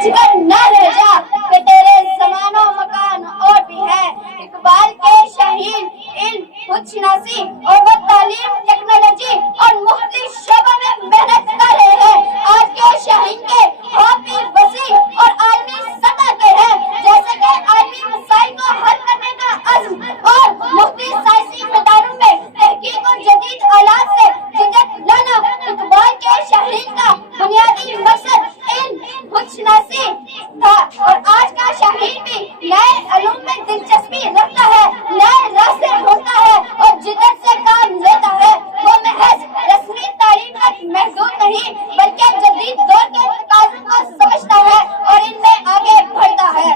न रह जा कि तेरे ज़मानो मकान और भी है। इकबाल के शाहीन इल्म, खुदशनासी और वो तालीम, टेक्नोलॉजी और मुख्तलिफ शोबों में मेहनत कर रहे हैं। आज के शाहीन के ख्वाब भी वसी और आलमी सतह के हैं, जैसे कि आलमी मसाइल को हल करने का अज़्म और मुख्तलिफ साइंसी मैदानों में तहकीक और जदीद आलात से जिद्दत लाना। इकबाल के शाहीन का बुनियादी मकसद इल्म, खुदशनासी था और आज का शाहीन भी नए इल्म में दिलचस्पी रखता है, नए रास्ते ढूंढता है और जिद्दत से काम लेता है। वो महज रस्मी तालीम तक महदूद नहीं बल्कि जदीद दौर के तकाज़ों को समझता है और इनमें आगे बढ़ता है।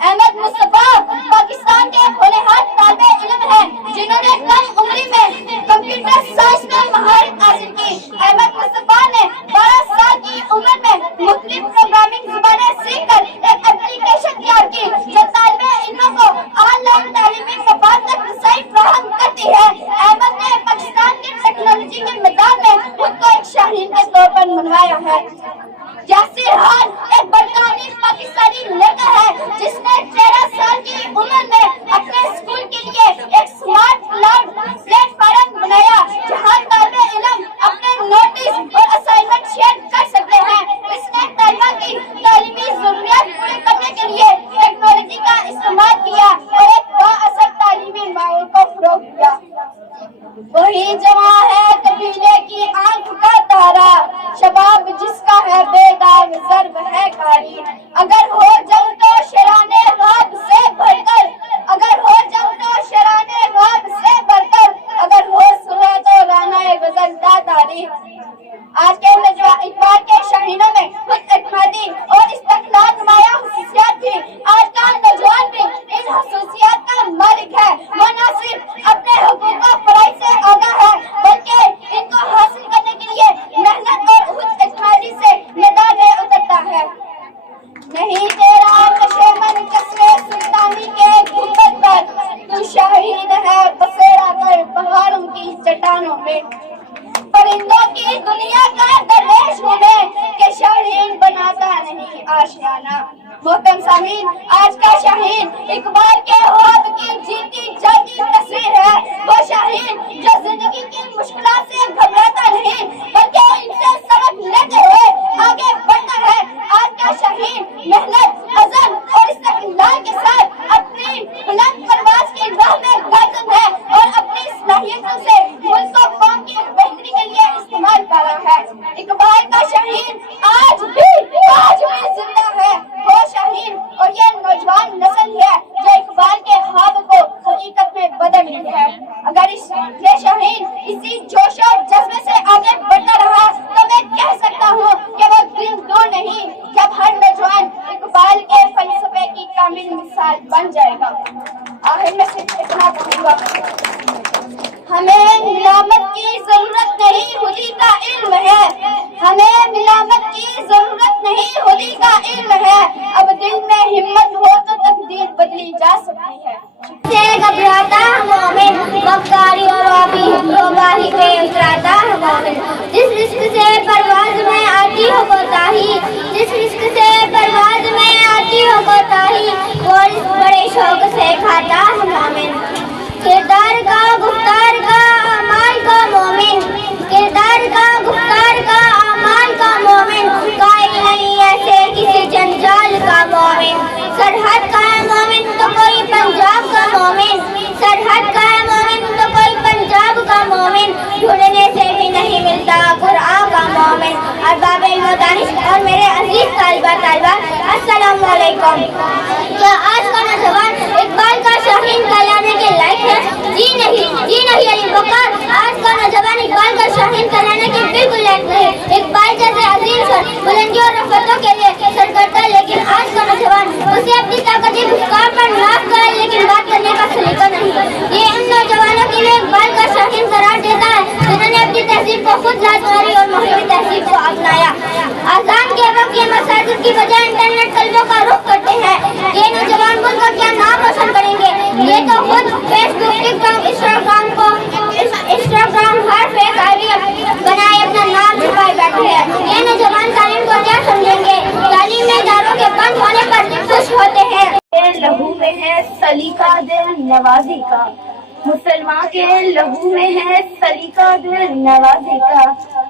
अहमद मुस्तफा पाकिस्तान के होनहार तालिबे इल्म हैं जिन्होंने कम उम्री में कंप्यूटर साइंस में महारत हासिल की। अहमद मुस्तफा ने 12 साल की उम्र में मुख्तलिफ प्रोग्रामिंग ज़बानें सीखकर एक एप्लीकेशन तैयार की जो तालिबे इल्मों को ऑनलाइन तालीमी मफाद तक रसाई फराहम करती है। अहमद ने पाकिस्तान की टेक्नोलॉजी के मैदान में खुद को एक शाहीन के तौर पर मनवाया है। यासिर खान एक बरतानी पाकिस्तानी लड़का है जिसने 13 साल की उम्र में अपने स्कूल के लिए एक स्मार्ट क्लाउड प्लेटफॉर्म बनाया जहां तालिबे इल्म अपने नोटिस और असाइनमेंट शेयर कर सकते हैं। इसने तलबा की तालीमी जरूरियात पूरी करने के लिए टेक्नोलॉजी का इस्तेमाल किया और एक बाअसर तालीमी माहौल को फरोग दिया। वही जवां है कबीले की आंख का तारा, शबाब जिसका है बेदाग ज़र्ब है कारी। अगर हो जंग तो शराने ग़ाब से भरकर, अगर हो जंग तो शराने ग़ाब से भरकर, अगर हो सुलह तो रानाए ग़ज़ल दातारी। आज के इकबाल के शाहीनों में खुद एतमादी और इस्तिक़लाल नुमाया खुसूसियात थी। आज का नौजवान भी इन खुसूसियात का मालिक है। वो न सिर्फ अपने हुकूक और फ़राइज़ से आगाह है बल्कि इनको हासिल करने के लिए मेहनत और खुद एतमादी से मैदान में उतरता है। नहीं तेरा नशेमन कसरे सुल्तानी के गुंबद पर, तू शाहीन है बसेरा कर पहाड़ों की चट्टानों में। परिंदों की दुनिया का दरवेश हूँ मैं कि शाहीन बनाता नहीं आशियाना। मोहतरम सामीन, आज का शाहीन इकबाल के ख्वाब की जीती जाती तस्वीर है। वो शाहीन जो जिंदगी की मुश्किलात से घबराता नहीं बल्कि इनसे सबक लेते हुए आगे बढ़ता है। आज का शाहीन मेहनत, अज़म और इस्तिक़लाल के साथ अपनी बुलंद परवाज़ की राह में गाज़िब है और अपनी सलाहियतों से मुल्क और कौम की बेहतरी के लिए इस्तेमाल कर रहा है। इकबाल का शाहीन आज भी जिंदा है। वो शाहीन और ये नौजवान नस्ल है जो इकबाल के ख्वाब को हकीकत में बदल रही है। अगर ये शाहीन इसी जोश और जज्बे से आगे बढ़ता रहा तो मैं कह सकता हूँ कि वो दिन दूर नहीं जब हर नौजवान इकबाल के फलसफे की कामिल मिसाल बन जाएगा। आखिर में सिर्फ इतना कहूँगा, हमें मिलावट की जरूरत नहीं, खुदी का इल्म है। हमें मिलावट की जरूरत नहीं, खुदी का इल्म है। अब दिल में हिम्मत हो तो तकदीर बदली जा सकती है। से घबराता मोमिन वक्कारी और वाही पे उतराता मोमिन। जिस रिस्क से परवाज में आती हो कोताही, जिस रिस्क से परवाज में आती हो कोताही, वो रिस्क बड़े शौक से खाता है मोमिन। किरदार का गुफ्तार का अमाल का मोमिन, किरदार का गुफ्तार का अमाल का मोमिन, कायल नहीं ऐसे किसी जंजाल का मोमिन। सरहद का है मोमिन तो कोई पंजाब का मोमिन, सरहद का है मोमिन तो कोई पंजाब का मोमिन, ढूंढने से भी नहीं मिलता कुरान का मोमिन। अरबाब इल्म दानिश और मेरे अजीज तालिबा अस्सलाम वालेकुम। क्या आज का नौजवान इकबाल का शाहीन कहलाने के लायक है? जी नहीं अली वक़ार, आज का नौजवान इकबाल का शाहीन कहलाने के बिल्कुल लायक नहीं। इकबाल जैसे अजीम सर बुलंदियों और रफ़तों के लिए सर करता है, लेकिन आज का नौजवान उसे अपनी ताकती भुस्कार पर नाप कर लेकिन बात करने का सलीका नहीं। ये उन नौजवानों के लिए इकबाल का शाहीन करार देता है जिन्होंने अपनी तहजीब को खुद लाजवारी और मौलवी तहजीब को अपनाया। आज़ान के वक्त ये मसाजिद की बजाय इंटरनेट कल्बों का रुख करते हैं। ये नौजवान मुल्क का क्या नाम रोशन करेंगे? ये तो खुद फेसबुक, टिकटॉक, इंस्टाग्राम हर फेक आईडी बनाए अपना नाम छुपाए बैठे हैं। ये नौजवान तालीम को क्या समझेंगे? तालीम मुसलमान होने पर खुश होते हैं। लहू में है सलीका दिल नवाजी का, मुसलमान के लहू में है सलीका दिल नवाजी का,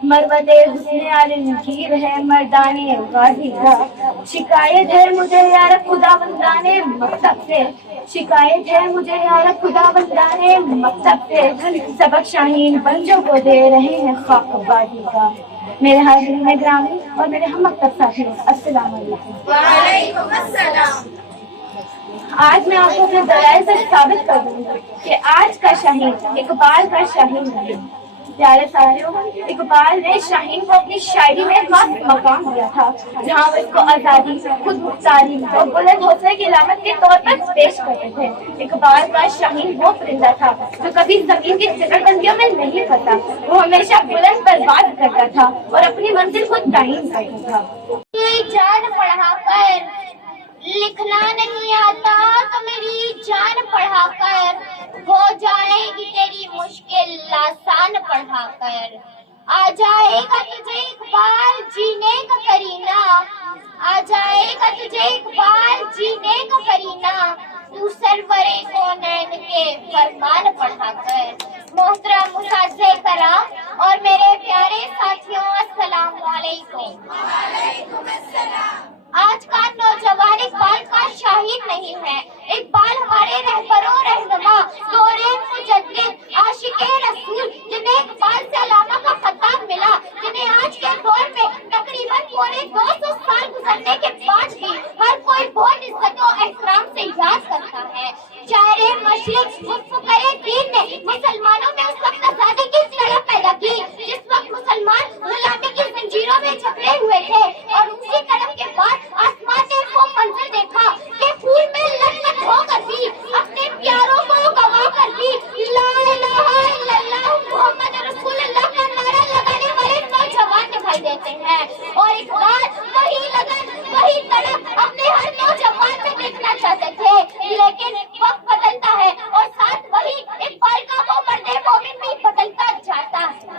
मरवते हुस्न आलमगीर है मर्दाने गाजी का। शिकायत है मुझे यार खुदा बंदाने मकतब से, शिकायत है मुझे यार खुदा बंदाने मकतब से, सबक शाहीन बंजों को दे रहे हैं खाकबाजी का। मेरे हाजिर में ग्रामी और मेरे हम मकतब साथियों, अस्सलाम वालेकुम। वालेकुम अस्सलाम। आज मैं आपको अपने दलाइल से साबित कर दूंगी कि आज का शाहीन इकबाल का शाहीन है। प्यारे साथियों, इकबाल ने शाहीन को अपनी शायरी में खास मकाम दिया था, जहाँ वो इसको आजादी, खुद मुख्तारी और बुलंद हौसले की अलामत के तौर पर पेश करते थे। इकबाल का शाहीन वो परिंदा था जो कभी जमीन की सिकड़बंदियों में नहीं फंसा, वो हमेशा बुलंद परवाज़ करता था और अपनी मंजिल खुद तयीन करता था। जान पढ़ा कर लिखना नहीं आता तो मेरी जान पढ़ा कर, हो जाएगी तेरी मुश्किल आसान पढ़ा कर। आ जाएगा तुझे इकबाल जीने का करीना, आ जाएगा तुझे इकबाल जीने का करीना, तू सरवरे कौनैन के फरमान पढ़ा कर। मोहतरम मुसाज़े कराम और मेरे प्यारे साथियों, अस्सलाम वालेकुम। आज का नौजवान इकबाल का शाहीन नहीं है। इकबाल हमारे रहबरों रहनुमा, दौरे मुजद्दिद, आशिके रसूल, जिन्हें इकबाल से अलामा का खिताब मिला, जिन्हें आज के दौर में तकरीबन पौने 200 साल गुजरने के बाद भी हर कोई बहुत इज्जत और एहतराम से याद करता है। शायर मशरिक मुफ़क्किर दीन ने मुसलमानों में उस वक्त आजादी की तड़प पैदा की जिस वक्त मुसलमान गुलामी की जंजीरों में जकड़े हुए थे, और उसी तड़प के बाद आसमान ने वो मंजर देखा कि फूल में लटपट होकर भी अपने प्यारों को गवा कर भी ला इलाहा इल्लल्लाह मुहम्मद रसूलुल्लाह का नारा लगाने वाले नौजवान दिखाई देते हैं। और इकबाल वही लगन, वही तड़प अपने हर नौजवान में देखना चाहते थे, लेकिन वक्त बदलता है और साथ वही इकबाल का वो मर्दे मोमिन भी बदलता जाता है।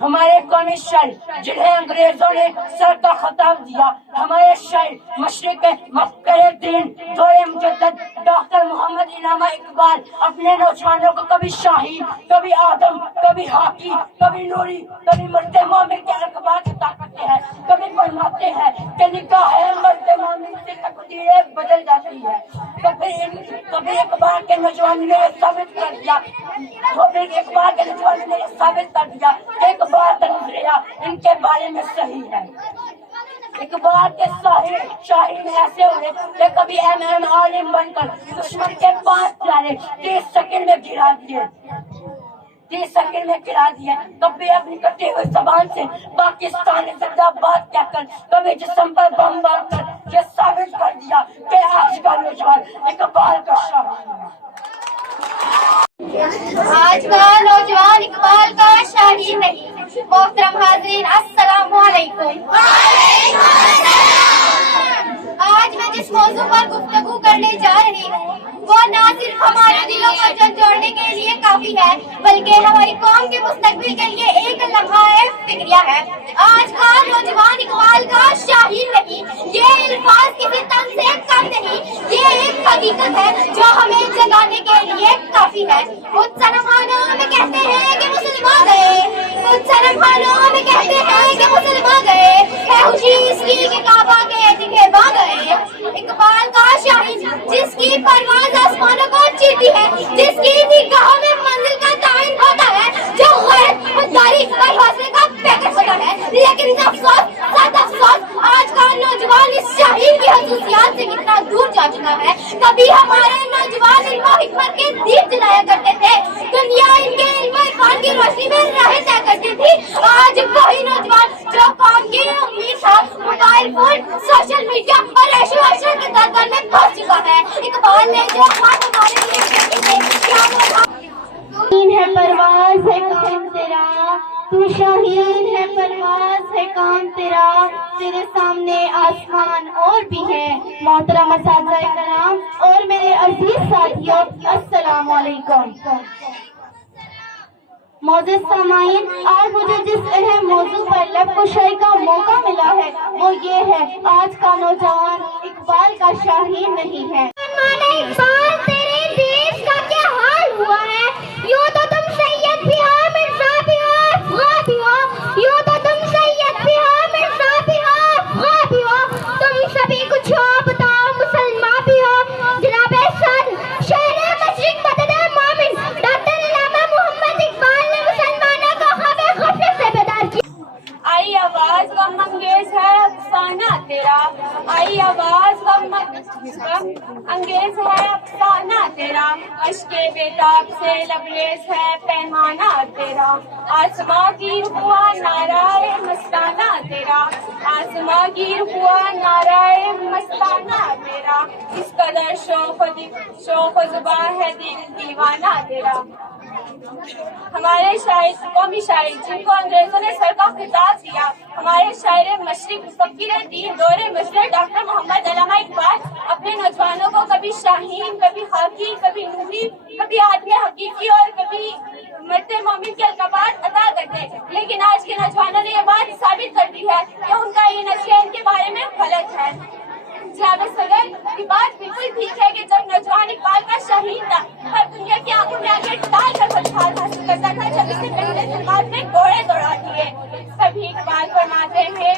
हमारे कौमी शायर जिन्हें अंग्रेजों ने सर का खिताब दिया, हमारे शायर मशरिक मुफ़क्किर दीन दौरे मुजद्दिद डॉक्टर मोहम्मद इनामा इकबाल अपने नौजवानों को कभी शाहीन, कभी आदम, कभी हाकी, कभी नूरी, कभी मर्दे मोमिन के अलक़ाब अता करते हैं। कभी फरमाते हैं कि निगाह है मर्दे मोमिन से तकदीरें बदल जाती है। कभी इकबाल के नौजवान ने साबित कर दिया, इकबाल के नौजवान ने साबित कर दिया कि इकबाल का नजरिया इनके बारे में सही है। इकबाल के शाहीन ऐसे हुए कि कभी एम आलिम बनकर दुश्मन के 5 प्यारे 30 सेकंड में गिरा दिए, 30 सेकंड में गिरा दिए। कभी अपनी कटी हुई जबान से पाकिस्तानी जिंदाबाद कहकर, कभी जिस्म पर बम मारकर ये साबित कर दिया कि आज का नौजवान इकबाल का शाहीन है। आज का नौजवान इकबाल का शाहीन नहीं। मोहतरम हाज़रीन, अस्सलाम वालेकुम। आज मैं जिस मौजू पर गुफ्तगू करने जा रही हूँ वो ना सिर्फ हमारे दिलों को झंझोड़ने के लिए काफी है, बल्कि हमारी कौम के मुस्तकबिल के लिए एक लम्हा फिक्रिया है। आज का नौजवान इकबाल का शाहीन नहीं, ये अल्फाज किसी तन से कम नहीं, ये एक हकीकत है जो हमें जगाने के लिए काफी है। कुछ सनमखानों में कहते हैं कि मुसलमान गए, कुछ सनमखानों में कहते हैं कि मुसलमान गए, है खुशी इसकी कि काबा के दिखे बा गए। इकबाल का शाहीन जिसकी परवाज़ आसमानों को चीरती है, जिसकी निगाहों में मंजिल का ताइन होता है, जो गैरत, खुददारी और हौसले का पैकेट होता है। लेकिन अफसोस, सद अफसोस, आज का नौजवान इस शाहीन की खसूसियात से कितना दूर जा चुका है। कभी हमारे नौजवान इल्म और हिकमत के दीप जलाया करते थे, दुनिया इनके इल्म और इरफान की रोशनी में राहें तय करती थी। आज वही नौजवान जो कौम की उम्मीद था, मोबाइल फोन, सोशल मीडिया और ऐशो अशरत के दलदल में फंस चुका है। इकबाल ने जो बात हमारे लिए कही थी, क्या वो शाहीन है परवाज़ है काम तेरा, तू शाहीन है परवाज़ है काम तेरा, तेरे सामने आसमान और भी है। मोहतरम असातिज़ा कराम और मेरे अजीज साथियों, अस्सलाम वालेकुम। मौजूद सामाईन, आज मुझे जिस अहम मौजू पर लब कुशाई का मौका मिला है वो ये है आज का नौजवान اقبال کا شاہین نہیں ہے۔ اقبال تیرے دیش کا کیا حال ہوا ہے؟ یوں تو تم سید بھی ہو، مرزا بھی ہو، افغاں بھی ہو، یوں تو تم سید بھی ہو، مرزا بھی ہو، افغاں بھی ہو، تم سبھی کچھ ہو، بتاؤ مسلمان بھی ہو۔ جناب صدر شہر مشرق مدد مومن ڈاکٹر علامہ محمد اقبال نے مسلمانوں کو خواب غفلت سے بیدار کیا۔ آئی آواز غم انگیز ہے افسانہ تیرا، آئی آواز غم انگیز ہے افسانہ تیرا، عشق بےتاب سے لبریز ہے پیمانہ تیرا، آسماں گیر ہوا نعرہ مستانہ تیرا، آسماں گیر ہوا نعرہ مستانہ تیرا، اس قدر شوق و زبان ہے دل دیوانہ تیرا۔ ہمارے شاعر قومی شاعر جن کو انگریزوں نے سر کا خطاب دیا، ہمارے شاعر مشرق فقیر دین دور مجرد ڈاکٹر محمد علامہ اقبال اپنے نوجوانوں کو کبھی شاہین، کبھی خاکی، کبھی نوری، کبھی آدمی حقیقی اور کبھی مرد مومن کے القابات عطا کرتے، لیکن آج کے نوجوانوں نے یہ بات ثابت کر دی ہے کہ ان کا یہ نظریہ ان کے بارے میں غلط ہے۔ جناب صدر کی بات بالکل ٹھیک ہے کہ جب نوجوان اقبال کا شاہین تھا، ہر دنیا کی آنکھوں میں آگے ڈال کر فتوحات حاصل کرتا تھا، جب اس سے پہلے ظلمات میں گھوڑے دوڑا دیے۔ سبھی اقبال فرماتے ہیں،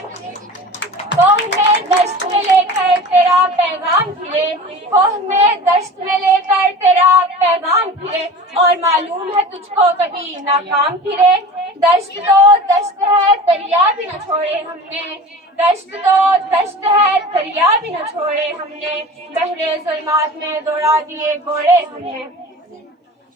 کوہ میں دشت میں لے کر تیرا پیغام پھرے، کوہ میں دشت میں لے کر تیرا پیغام پھرے، اور معلوم ہے تجھ کو کبھی ناکام پھرے۔ دشت تو دشت ہے دریا بھی نہ چھوڑے ہم نے، دشت تو دشت ہے دریا بھی نہ چھوڑے ہم نے، بحر ظلمات میں دوڑا دیے گھوڑے ہم نے۔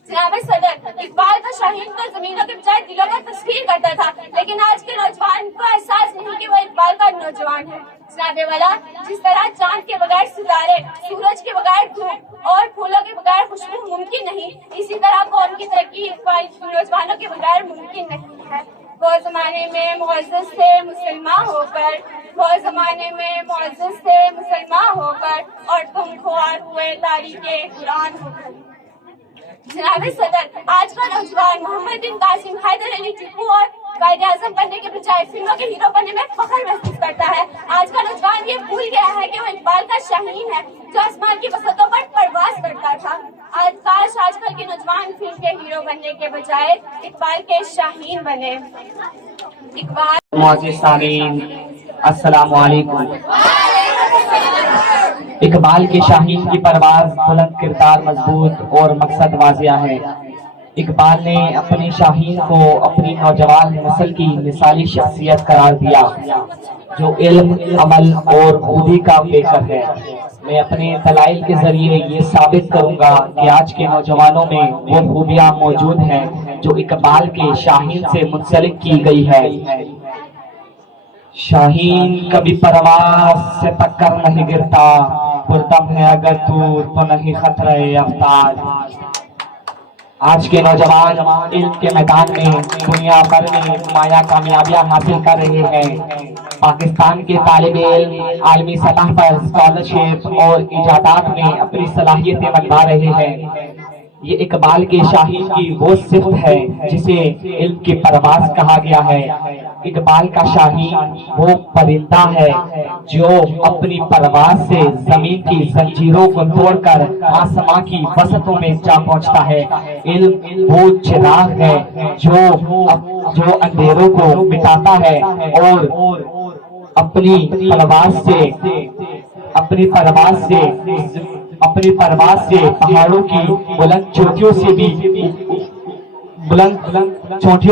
جناب صدر اقبال کا شاہین تو زمینوں کے بجائے دلوں کا تسخیر کرتا تھا، لیکن آج کے نوجوان کو احساس نہیں کہ وہ اقبال کا نوجوان ہے۔ جناب والا، جس طرح چاند کے بغیر ستارے، سورج کے بغیر دھوپ اور پھولوں کے بغیر خوشبو ممکن نہیں، اسی طرح قوم کی ترقی نوجوانوں کے بغیر ممکن نہیں ہے۔ وہ زمانے میں معزز سے مسلمان ہو کر، وہ زمانے میں معزز سے مسلمان ہو کر، اور تم خوار ہوئے تاریخ قرآن ہو کر۔ جناب صدر آج کا نوجوان محمد بن قاسم، حیدر علی ٹیپو اور قائد اعظم بننے کے بجائے فلموں کے ہیرو بننے میں فخر محسوس کرتا ہے۔ آج کا نوجوان یہ بھول گیا ہے کہ وہ اقبال کا شاہین ہے جو آسمان کی وسعتوں پر پرواز کرتا تھا۔ کاش آج کل کے نوجوان فلم کے ہیرو بننے کے بجائے اقبال کے شاہین بنے۔ اقبال معزز سامعین السلام علیکم۔ اقبال کے شاہین کی پرواز بلند، کردار مضبوط اور مقصد واضح ہے۔ اقبال نے اپنے شاہین کو اپنی نوجوان نسل کی مثالی شخصیت قرار دیا جو علم، عمل اور خودی کا پیکر ہے۔ میں اپنے دلائل کے ذریعے یہ ثابت کروں گا کہ آج کے نوجوانوں میں وہ خوبیاں موجود ہیں جو اقبال کے شاہین سے منسلک کی گئی ہے۔ شاہین کبھی پرواز سے پکڑ نہیں گرتا، پردم ہے اگر دور تو نہیں خطرہ افتاد۔ آج کے نوجوان علم کے میدان میں دنیا بھر میں نمایاں کامیابیاں حاصل کر رہے ہیں۔ پاکستان کے طالب علم عالمی سطح پر اسکالرشپ اور ایجادات میں اپنی صلاحیتیں منوا رہے ہیں۔ یہ اقبال کے شاہین کی وہ صفت ہے جسے علم کی پرواز کہا گیا ہے۔ اقبال کا شاہین وہ پرندہ ہے جو اپنی پرواز سے زمین کی زنجیروں کو توڑ کر آسماں کی وسطوں میں جا پہنچتا ہے۔ علم وہ چراغ ہے جو اندھیروں کو مٹاتا ہے اور اپنی پرواز سے پہاڑوں کی بلند چوٹیوں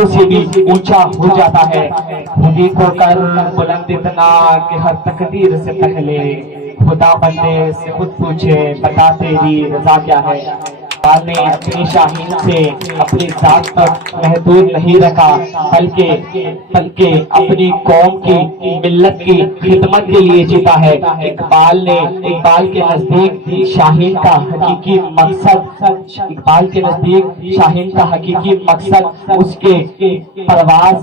سے بھی اونچا ہو جاتا ہے۔ خودی کو کر بلند اتنا کہ ہر تقدیر سے پہلے خدا بندے سے خود پوچھے بتا تیری رضا کیا ہے۔ اقبال نے اپنی شاہین سے اپنی ذات تک محدود نہیں رکھا بلکہ اپنی قوم کی ملت کی خدمت کے لیے جیتا ہے۔ اقبال کے نزدیک شاہین کا حقیقی مقصد اس کے پرواز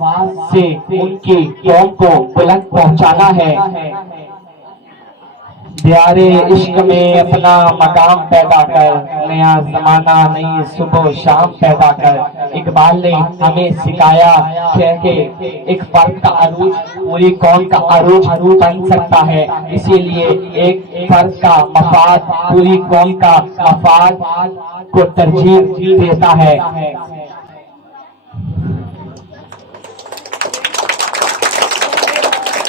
سے ان کی قوم کو بلند پہنچانا ہے۔ دیارے عشق میں اپنا مقام پیدا کر، نیا زمانہ نئی صبح و شام پیدا کر۔ اقبال نے ہمیں سکھایا کہ ایک فرد کا عروج پوری قوم کا عروج بن سکتا ہے، اسی لیے ایک فرد کا مفاد پوری قوم کا مفاد کو ترجیح دیتا ہے۔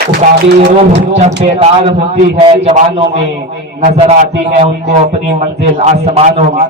اقابی روح جب بیدار ہوتی ہے جوانوں میں، نظر آتی ہے ان کو اپنی منزل آسمانوں میں۔